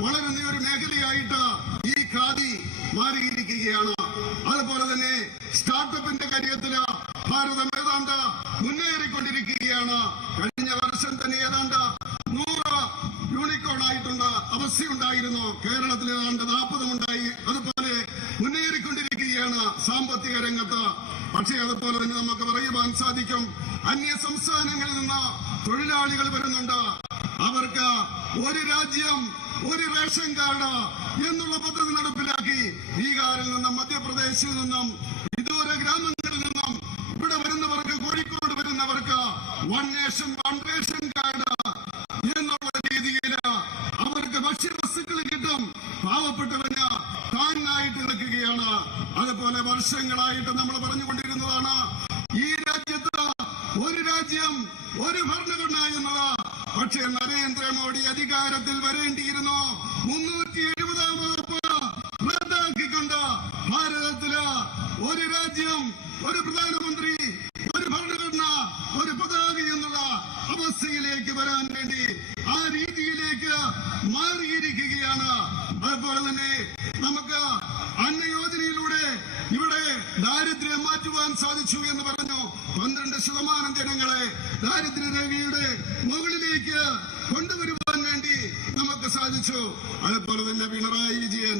വളരുന്ന ഒരു മേഖലയായിട്ട് ഈ ഖാദി മാറിയിരിക്കുകയാണ്. അതുപോലെ തന്നെ സ്റ്റാർട്ടപ്പിന്റെ കാര്യത്തില് ഭാരതം ഏതാണ്ട് മുന്നേറിക്കൊണ്ടിരിക്കുകയാണ്. കഴിഞ്ഞ വർഷം തന്നെ ഏതാണ്ട് 100 യൂണിക്കോൺ ആയിട്ടുള്ള അവസ്ഥയുണ്ടായിരുന്നു. കേരളത്തിൽ ഏതാണ്ട് 40 ഉണ്ടായി. അതുപോലെ മുന്നേറിക്കൊണ്ടിരിക്കുകയാണ് സാമ്പത്തിക രംഗത്ത്. പക്ഷേ അതുപോലെ തന്നെ നമുക്ക് പറയുവാൻ സാധിക്കും, അന്യ സംസ്ഥാനങ്ങളിൽ നിന്ന് തൊഴിലാളികൾ വരുന്നുണ്ട്. അവർക്ക് ഒരു രാജ്യം ഒരു റേഷൻ കാർഡ് എന്നുള്ള പദ്ധതി നടപ്പിലാക്കി. ബീഹാറിൽ നിന്നും മധ്യപ്രദേശിൽ നിന്നും വിദൂര ഗ്രാമങ്ങളിൽ നിന്നും ഇവിടെ വരുന്നവർക്ക്, കോഴിക്കോട് വരുന്നവർക്ക് one nation one ration card എന്നുള്ള രീതിയിൽ അവർക്ക് ഭക്ഷ്യവസ്തുക്കൾ കിട്ടും. പാവപ്പെട്ടവന് താങ്ങായിട്ട് നിൽക്കുകയാണ്. അതുപോലെ വർഷങ്ങളായിട്ട് നമ്മൾ പറഞ്ഞുകൊണ്ടിരുന്നതാണ്, ഈ രാജ്യത്ത് ഒരു രാജ്യം ഒരു ഭരണഘടന എന്നത്. പക്ഷേ നരേന്ദ്രമോദി അധികാരത്തിൽ വരേണ്ടിയിരുന്നു 370-ാം വകുപ്പ് റദ്ദാക്കിക്കൊണ്ട് ഭാരതത്തില് ഒരു രാജ്യം ഒരു പ്രധാനമന്ത്രി ഒരു ഭരണഘടന ഒരു പതാക എന്നുള്ള അവസ്ഥയിലേക്ക് വരാൻ വേണ്ടി ആ രീതിയിലേക്ക് മാറിയിരിക്കുകയാണ്. അതുപോലെ തന്നെ നമുക്ക് അന്നയോജനയിലൂടെ ഇവിടെ ദാരിദ്ര്യം മാറ്റുവാൻ സാധിച്ചു എന്ന് പറഞ്ഞു. 12% ജനങ്ങളെ ദാരിദ്ര്യരേഖയുടെ മുകളിലേക്ക് കൊണ്ടുവരുവാൻ വേണ്ടി നമുക്ക് സാധിച്ചു. അതുപോലെ തന്നെ പിണറായി വിജയൻ,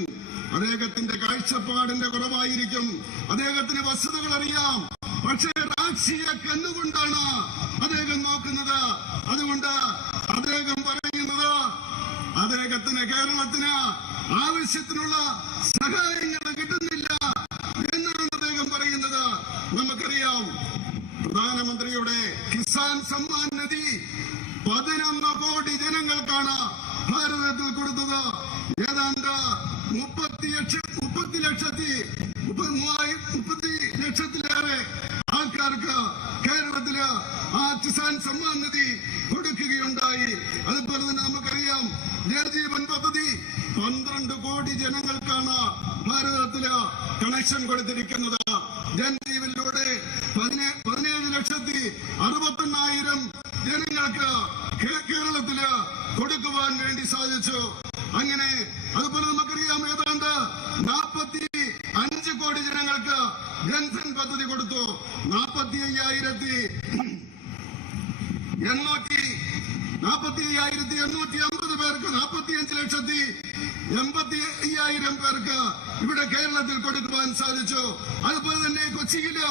അദ്ദേഹത്തിന്റെ കാഴ്ചപ്പാടിന്റെ കുറവായിരിക്കും, അദ്ദേഹത്തിന് വസ്തുതകൾ അറിയാം. പക്ഷേ രാഷ്ട്രീയ കണ്ണുകൊണ്ടാണ് അദ്ദേഹം നോക്കുന്നത്. അതുകൊണ്ട് അദ്ദേഹം പറയുന്നത് അദ്ദേഹത്തിന് കേരളത്തിന് ആവശ്യത്തിനുള്ള സഹായങ്ങൾ കിട്ടുന്നില്ല എന്നാണ് അദ്ദേഹം പറയുന്നത്. നമുക്കറിയാം, പ്രധാനമന്ത്രിയുടെ കിസാൻ സമ്മാൻ നിധി 11 കോടി ജനങ്ങൾക്കാണ് ഭാരതത്തിൽ കൊടുത്തത്. ഏതാണ്ട് 30 ലക്ഷത്തിലേറെ ആൾക്കാർക്ക് കേരളത്തില് ആ കിസാൻ സമ്മാൻ നിധി കൊടുക്കുകയുണ്ടായി. അതുപോലെ തന്നെ നമുക്കറിയാം, ജലജീവൻ പദ്ധതി 12 കോടി ജനങ്ങൾക്കാണ് ഭാരതത്തില് കണക്ഷൻ കൊടുത്തിരിക്കുന്നത്. ജലജീവനിലൂടെ 17,68,000 ജനങ്ങൾക്ക് കേരളത്തില് കൊടുക്കുവാൻ വേണ്ടി സാധിച്ചു. അങ്ങനെ അതുപോലെ നമുക്കറിയാം, ഏതാണ്ട് 45 കോടി ജനങ്ങൾക്ക് ജൻധൻ പദ്ധതി കൊടുത്തു. 45,850 പേർക്ക്, 45,80,000 പേർക്ക് ഇവിടെ കേരളത്തിൽ കൊടുക്കുവാൻ സാധിച്ചു. അതുപോലെ തന്നെ കൊച്ചിയില്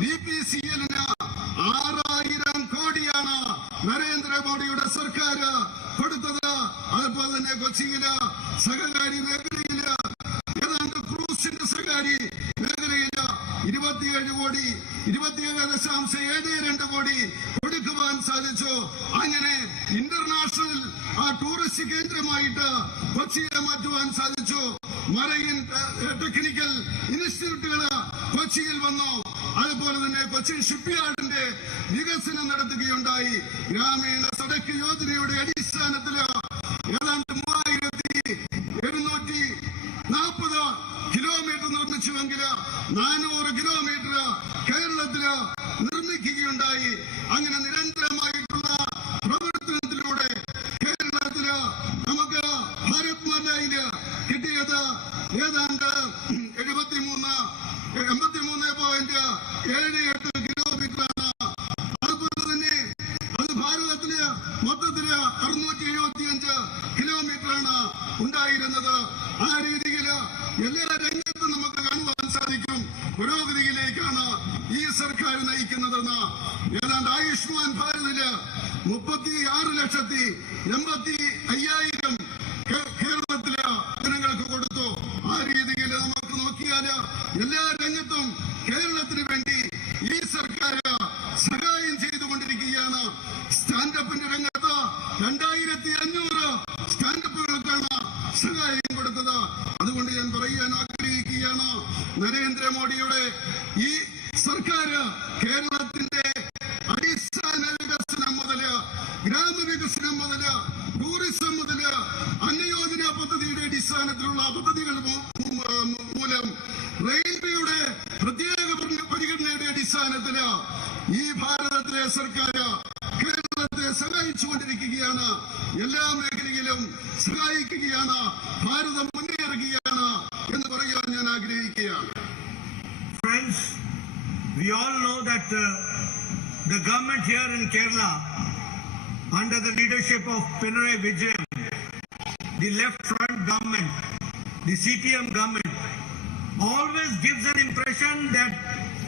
BPCL-ന് 6,000 കോടിയാണ് നരേന്ദ്രമോദിയുടെ സർക്കാർ കൊടുത്തത്. അതുപോലെ തന്നെ കൊച്ചിയില് സഹകാരി മേഖലയില് ഏതാണ്ട് ക്രൂസിന്റെ സഹകാരി മേഖലയില് 27,72 കോടി കൊടുക്കുവാൻ സാധിച്ചു. അങ്ങനെ ഇന്റർനാഷണൽ ടൂറിസ്റ്റ് കേന്ദ്രമായിട്ട് കൊച്ചിയെ മാറ്റുവാൻ സാധിച്ചു. മറൈൻ ടെക്നിക്കൽ ഇൻസ്റ്റിറ്റ്യൂട്ടുകൾ കൊച്ചിയിൽ വന്നു. അതുപോലെ തന്നെ കൊച്ചി ഷിപ്പ്യാർഡിന്റെ വികസനം നടത്തുകയുണ്ടായി. ഗ്രാമീണ സടക്ക് യോജനയുടെ അടിസ്ഥാനത്തില് ഏതാണ്ട് 3,740 കിലോമീറ്റർ നിർമ്മിച്ചുവെങ്കിൽ 400 കിലോമീറ്റർ കേരളത്തില് നിർമ്മിക്കുകയുണ്ടായി. അങ്ങനെ നിരന്തരമായിട്ടുള്ള പ്രവർത്തനത്തിലൂടെ കേരളത്തില് നമുക്ക് ഭാരത് മാതായില് കിട്ടിയത് ഏതാണ്ട് 83.78 കിലോമീറ്ററാണ്. അതുപോലെ തന്നെ അത് ഭാരതത്തില് മൊത്തത്തില് 675 കിലോമീറ്ററാണ് ഉണ്ടായിരുന്നത്. ആ രീതിയിൽ എല്ലാ രംഗത്തും നമുക്ക് കാണുവാൻ സാധിക്കും പുരോഗതിയിലേക്ക് സർക്കാർ നയിക്കുന്നതെന്ന് ഏതാണ്ട് ആയുഷ്മാൻ ഭാരതില് 36,85,000 കേരളത്തിലെ ജനങ്ങൾക്ക് കൊടുത്തു. ആ രീതിയിൽ നമുക്ക് നോക്കിയാല് എല്ലാ രംഗത്തും കേരളത്തിന് വേണ്ടി ഈ സർക്കാർ സഹായം ചെയ്തുകൊണ്ടിരിക്കുകയാണ്. സ്റ്റാൻഡപ്പിന്റെ രംഗത്ത് 2500 സ്റ്റാൻഡപ്പുകൾക്കാണ് സഹായം കൊടുത്തത്. അതുകൊണ്ട് ഞാൻ പറയാൻ ആഗ്രഹിക്കുകയാണ്, നരേന്ദ്രമോദിയുടെ ഈ സർക്കാർ കേരളത്തിന്റെ അടിസ്ഥാന വികസനം മുതല്, ഗ്രാമവികസനം മുതല്, ടൂറിസം മുതല്, അന്നയോജന പദ്ധതിയുടെ അടിസ്ഥാനത്തിലുള്ള പദ്ധതികൾ മൂലം റെയിൽവേയുടെ പ്രത്യേക പരിഗണനയുടെ അടിസ്ഥാനത്തില് ഈ ഭാരതത്തിലെ സർക്കാർ കേരളത്തെ സഹായിച്ചുകൊണ്ടിരിക്കുകയാണ്. എല്ലാ മേഖലയിലും സഹായിക്കുകയാണ്. ഭാരതം മുന്നേറുകയാണ് എന്ന് പറയാൻ ഞാൻ ആഗ്രഹിക്കുകയാണ്. Friends, we all know that the government here in Kerala, under the leadership of Pinarayi Vijayan, the left front government, the CPM government, always gives an impression that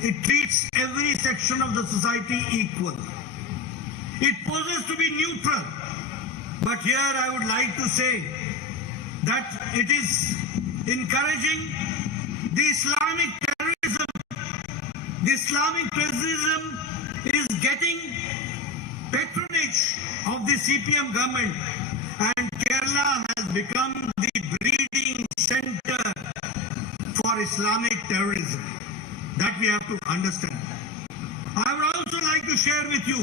it treats every section of the society equal. It poses to be neutral. But here I would like to say that it is encouraging the Islamic terrorism. The Islamic terrorism is getting patronage of the CPM government, and Kerala has become the breeding center for Islamic terrorism. That we have to understand. I would also like to share with you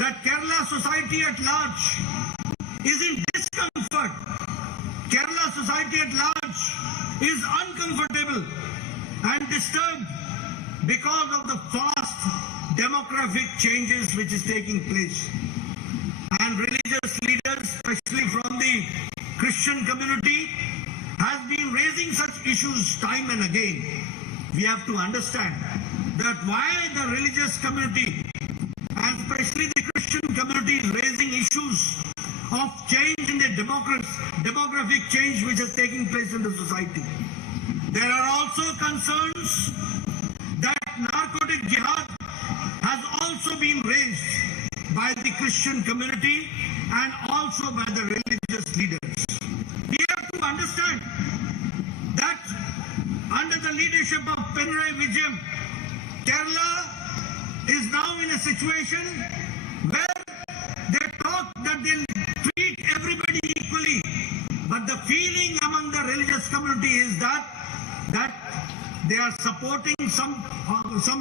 that Kerala society at large is in discomfort. Kerala society at large is uncomfortable and disturbed because of the fast demographic changes which is taking place. And religious leaders, especially from the Christian community, has been raising such issues time and again. We have to understand that why the religious community, and especially the Christian community, is raising issues of change in the demographic change which is taking place in the society. There are also concerns that narcotic jihad has also been raised by the Christian community and also by the religious leaders. We have to understand that under the leadership of Pinarayi Vijayan, Kerala is now in a situation where they talk that they'll treat everybody equally, but the feeling among the religious community is that they are supporting some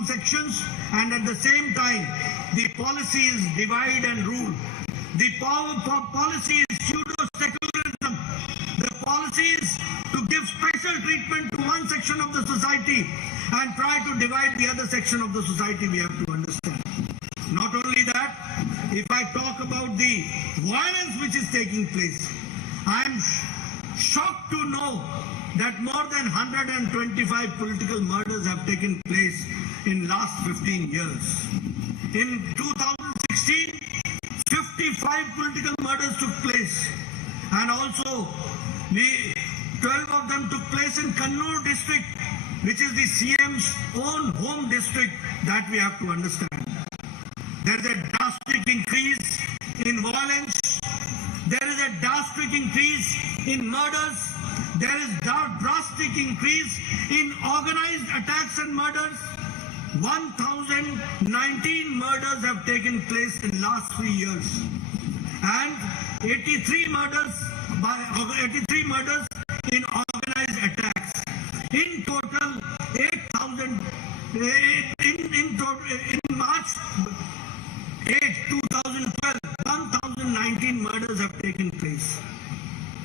sections, and at the same time the policy is divide and rule. The policy is pseudo-secularism. The policy is to give special treatment to one section of the society and try to divide the other section of the society. We have to understand. Not only that, if I talk about the violence which is taking place, I am shocked to know that more than 125 political murders have taken place in last 15 years. In 2016, 55 political murders took place, and also 12 of them took place in Kannur district, which is the CM's own home district. That we have to understand. There is a drastic increase in violence. There is a drastic increase in murders. There is drastic increase in organized attacks and murders. 1,019 murders have taken place in last 3 years, and 83 murders in organized attacks. In total, 8,000 in March 8, 2012, 1,019 murders have taken place.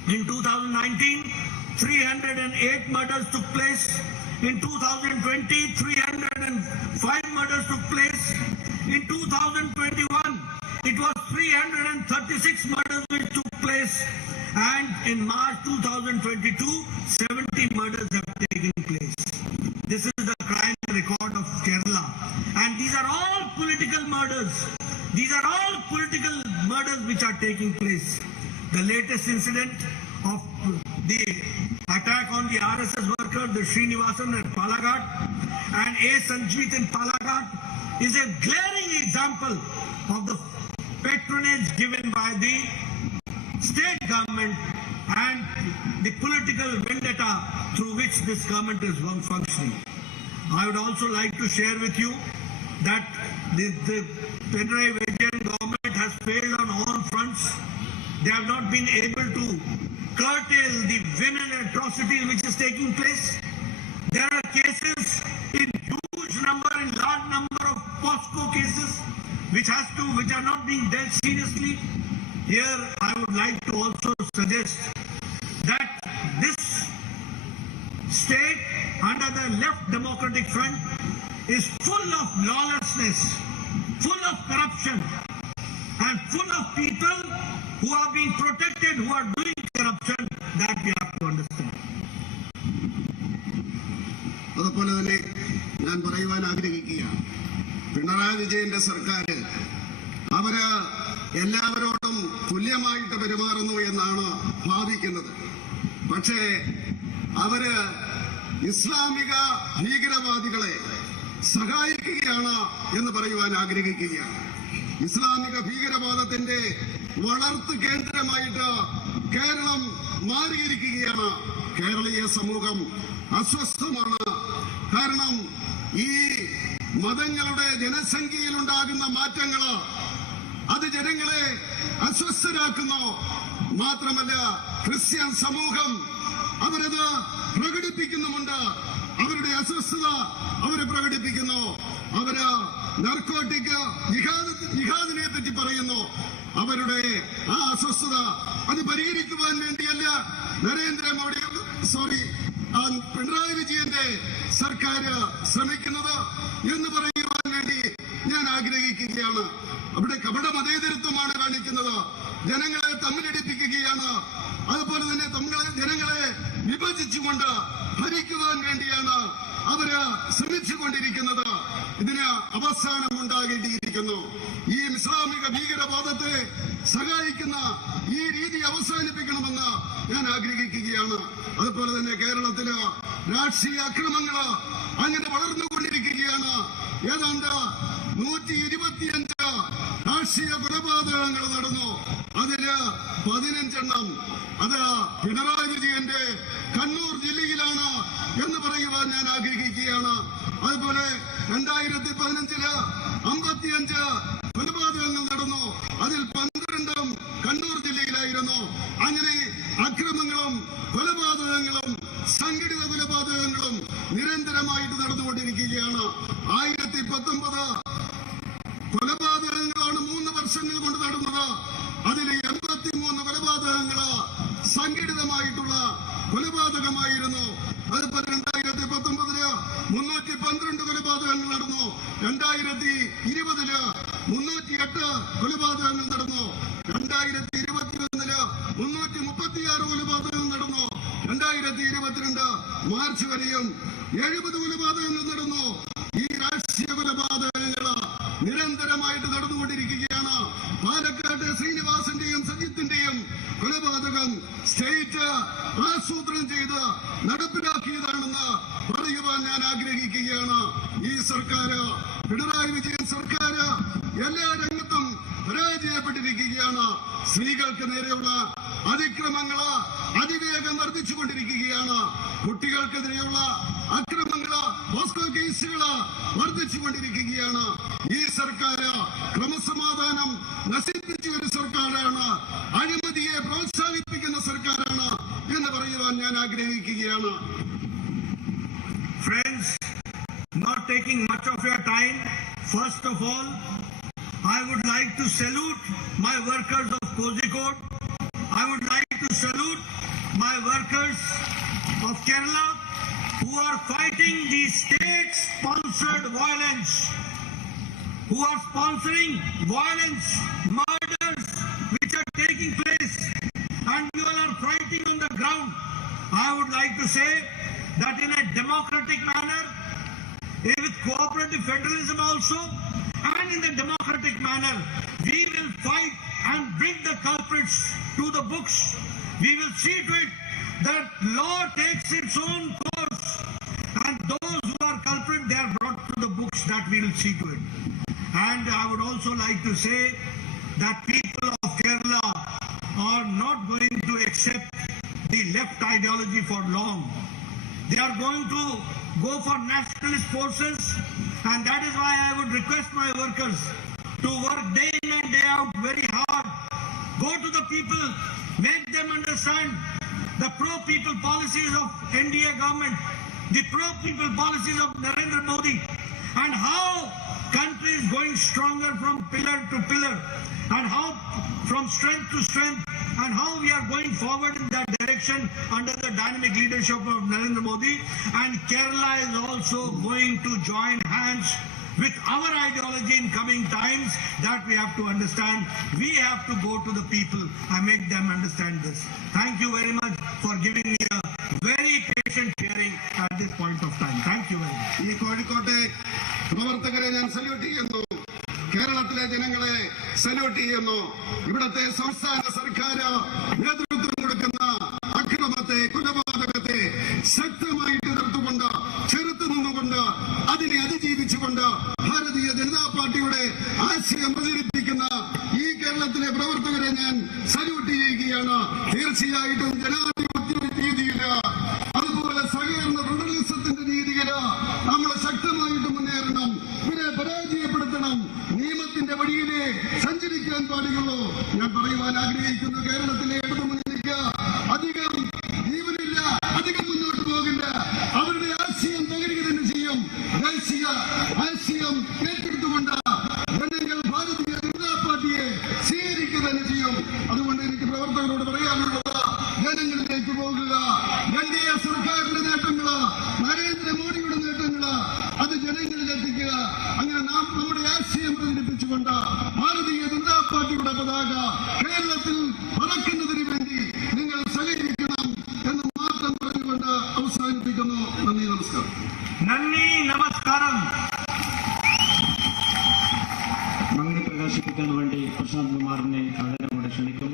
In 2019, 308 murders took place. In 2020, 305 murders took place. In 2021, it was 336 murders which took place. And in March 2022, 70 murders have taken place. This is the crime record of Kerala. And these are all political murders. These are all political murders which are taking place. The latest incident of the attack on the RSS worker worker, the Srinivasan at Palagat, and A. Sanjeet in Palagat, is a glaring example of the patronage given by the state government and the political vendetta through which this government is functioning. I would also like to share with you that the Pinarayi Vijayan government has failed on all fronts. They have not been able to curtail the venal atrocity which is taking place. There are cases in huge number, in large number of POSCO cases which are not being dealt seriously. Here I would like to also suggest that this state under the Left Democratic Front is full of lawlessness, full of corruption, and full of people who are being protected, who are doing corruption. That we have to understand. അതുപോലെ തന്നെ ഞാൻ പറയുവാൻ ആഗ്രഹിക്കുകയാണ്, പിണറായി വിജയന്റെ സർക്കാർ അവര് എല്ലാവരോടും തുല്യമായിട്ട് പെരുമാറുന്നു എന്നാണ് ഭാവിക്കുന്നത്. പക്ഷേ അവര് ഇസ്ലാമിക ഭീകരവാദികളെ സഹായിക്കുകയാണ് എന്ന് പറയുവാൻ ആഗ്രഹിക്കുകയാണ്. ഇസ്ലാമിക ഭീകരവാദത്തിന്റെ വളർത്തു കേന്ദ്രമായിട്ട് കേരളം മാറിയിരിക്കുകയാണ്. കേരളീയ സമൂഹം അസ്വസ്ഥമാണ്. കാരണം ഈ മതങ്ങളുടെ ജനസംഖ്യയിലുണ്ടാകുന്ന മാറ്റങ്ങൾ അത് ജനങ്ങളെ അസ്വസ്ഥരാക്കുന്നു. മാത്രമല്ല ക്രിസ്ത്യൻ സമൂഹം അവരത് പ്രകടിപ്പിക്കുന്നുമുണ്ട്. അവരുടെ അസ്വസ്ഥത അവര് പ്രകടിപ്പിക്കുന്നു. അവര് നർക്കോട്ടിക് ജിഹാദിനെ പറ്റി പറയുന്നു. അവരുടെ ആ അസ്വസ്ഥത അത് പരിഹരിക്കുവാൻ വേണ്ടിയല്ല പിണറായി വിജയന്റെ സർക്കാർ ശ്രമിക്കുന്നത് എന്ന് പറയുവാൻ വേണ്ടി ഞാൻ ആഗ്രഹിക്കുകയാണ്. അവിടെ കപട മതേതരത്വമാണ് കാണിക്കുന്നത്. ജനങ്ങളെ തമ്മിലടിപ്പിക്കുകയാണ്. അതുപോലെ തന്നെ ജനങ്ങളെ വിഭജിച്ചുകൊണ്ട് ഭരിക്കുവാൻ വേണ്ടിയാണ് അവര് ശ്രമിച്ചുകൊണ്ടിരിക്കുന്നത്. ഇതിന് അവസാനം ഉണ്ടാകേണ്ടിയിരിക്കുന്നു. ഈ ഇസ്ലാമിക ഭീകരവാദത്തെ സഹായിക്കുന്ന ഈ രീതി അവസാനിപ്പിക്കണമെന്ന് ഞാൻ ആഗ്രഹിക്കുകയാണ്. അതുപോലെ തന്നെ കേരളത്തില് രാഷ്ട്രീയ അക്രമങ്ങള് അങ്ങനെ വളർന്നുകൊണ്ടിരിക്കുകയാണ്. ഏതാണ്ട് 125 രാഷ്ട്രീയ കൊലപാതകങ്ങൾ നടന്നു. അതില് 15 അത് പിണറായി വിജയന്റെ കണ്ണൂർ ജില്ലയിലാണ് എന്ന് പറയുവാൻ ഞാൻ ആഗ്രഹിക്കുകയാണ്. അതുപോലെ 2015 55 കൊലപാതകങ്ങൾ നടന്നു. അതിൽ 12 കണ്ണൂർ ജില്ലയിലായിരുന്നു. അങ്ങനെ അക്രമങ്ങളും കൊലപാതകങ്ങളും സംഘടിത കൊലപാതകങ്ങളും നിരന്തരമായിട്ട് നടന്നുകൊണ്ടിരിക്കുകയാണ്. 1019 കൊലപാതകങ്ങളാണ് 3 വർഷങ്ങൾ കൊണ്ട് നടന്നത്. അതിൽ 83 കൊലപാതകങ്ങള് സംഘടിതമായിട്ടുള്ള കൊലപാതകമായിരുന്നു. അതുപോലെ 2019 312 കൊലപാതകങ്ങൾ നടന്നു. 2020 308 കൊലപാതകങ്ങൾ നടന്നു. 2021 336 കൊലപാതകങ്ങൾ നടന്നു. 2022 മാർച്ച് വരെയും 70 കൊലപാതകങ്ങൾ നടന്നു. ഈ രാഷ്ട്രീയ കൊലപാതകങ്ങള് നിരന്തരമായിട്ട് നടന്നുകൊണ്ടിരിക്കുകയാണ്. പാലക്കാട് ശ്രീനിവാസന്റെയും സജിത്തിന്റെയും കൊലപാതകം സ്റ്റേറ്റ് ആസൂത്രണം ചെയ്ത് നടപ്പിലാക്കിയതാണെന്ന് പറയുവാൻ ഞാൻ ആഗ്രഹിക്കുകയാണ്. ഈ സർക്കാർ, പിണറായി വിജയൻ സർക്കാർ എല്ലാ രംഗത്തും പരാജയപ്പെട്ടിരിക്കുകയാണ്. സ്ത്രീകൾക്ക് നേരെയുള്ള അതിക്രമങ്ങള് അതിവേഗം വർദ്ധിച്ചുകൊണ്ടിരിക്കുകയാണ്. കുട്ടികൾക്കെതിരെയുള്ള അക്രമങ്ങള്, പോസ്കോ കേസുകള് വർദ്ധിച്ചുകൊണ്ടിരിക്കുകയാണ്. ഈ സർക്കാർ ക്രമസമാധാനം നശിപ്പിച്ച ഒരു സർക്കാരാണ്. അഴിമതിയെ പ്രോത്സാഹിപ്പിക്കുന്ന സർക്കാരാണ് എന്ന് പറയുവാൻ ഞാൻ ആഗ്രഹിക്കുകയാണ്. Friends, not taking much of your time, first of all, I would like to salute my workers of Kozhikode. I would like to salute my workers of Kerala who are fighting the state-sponsored violence, who are sponsoring violence, murders which are taking place, and you all are fighting on the ground. I would like to say that in a democratic manner, with cooperative federalism also, and in the democratic manner, we will fight and bring the culprits to the books. We will see to it that law takes its own course those who are culprit, they are brought to the books, that we will see to it. And I would also like to say that people of Kerala are not going to accept the left ideology for long. They are going to go for nationalist forces, and that is why I would request my workers to work day in and day out very hard. Go to the people, make them understand the pro-people policies of NDA government, the pro-people policies of Narendra Modi, and how country is going stronger from pillar to pillar, and how from strength to strength, and how we are going forward in that direction under the dynamic leadership of Narendra Modi. And Kerala is also going to join hands with our ideology in coming times. That we have to understand. We have to go to the people and make them understand this. Thank you very much for giving me a very patient hearing at this point of time. Thank you very much. ഈ കോഴിക്കോട്ടെ പ്രവർത്തകരെ ഞാൻ സല്യൂട്ട് ചെയ്യുന്നു. കേരളത്തിലെ ജനങ്ങളെ സല്യൂട്ട് ചെയ്യുന്നു. ഇവിടുത്തെ സംസ്ഥാന സർക്കാർ നേതൃത്വം കൊടുക്കുന്ന അക്രമത്തെ, കൊലപാതകത്തെ ശക്തമായിട്ട് എതിർത്തുകൊണ്ട്, ചെറുത്തു നിന്നുകൊണ്ട്, അതിനെ അതിജീവിച്ചുകൊണ്ട് ഭാരതീയ ജനതാ പാർട്ടിയുടെ ആശയം പ്രചരിപ്പിക്കുന്ന ഈ കേരളത്തിലെ പ്രവർത്തകരെ ഞാൻ സല്യൂട്ട് ചെയ്യുകയാണ്. തീർച്ചയായിട്ടും ജനാധിപത്യ രീതിയില്, അതുപോലെ സഹകരണ ഫെഡറലിസത്തിന്റെ രീതിയില് നമ്മൾ ശക്തമായിട്ട് മുന്നേറണം. ഇവരെ പരാജയപ്പെടുത്തണം. നിയമത്തിന്റെ വഴിയിലെ സഞ്ചരിക്കാൻ പാടുള്ളൂ. ഞാൻ പറയുവാൻ ആഗ്രഹിക്കുന്നു, കേരളത്തിലെ ഇടതുമുന്നണിക്ക് അധികം ജീവനില്ല, അധികം മുന്നോട്ട് പോകില്ല. അവരുടെ ആശയം തകരുക തന്നെ ചെയ്യും. ദേശീയ ആശയം ഏറ്റെടുത്തുകൊണ്ട് ജനങ്ങൾ ഭാരതീയ ജനതാ പാർട്ടിയെ സ്വീകരിക്കുക തന്നെ ചെയ്യും. അതുകൊണ്ട് എനിക്ക് പ്രവർത്തകരോട് പറയാനുള്ളത്, ജനങ്ങളിലേക്ക് പോകുക. NDA സർക്കാരിന്റെ നേട്ടങ്ങള്, നരേന്ദ്രമോദിയുടെ നേട്ടങ്ങള്, അത് ജനങ്ങളിൽ എത്തിക്കുക. അങ്ങനെ നാം നമ്മുടെ ആശയം പ്രചരിപ്പിച്ചുകൊണ്ട് ഭാരതീയ ജനതാ പാർട്ടിയുടെ പതാക കേരളത്തിൽ പറക്കുന്നതിന് വേണ്ടി നിങ്ങൾ സഹകരിക്കണം എന്ന് മാത്രം പറഞ്ഞുകൊണ്ട് അവസാനിപ്പിക്കുന്നു. നന്ദി, നമസ്കാരം. നന്ദി, നമസ്കാരം. നന്ദി പ്രകാശിപ്പിക്കാൻ വേണ്ടി പ്രശാന്ത് കുമാറിനെ ആദരവോടെ ക്ഷണിക്കുന്നു.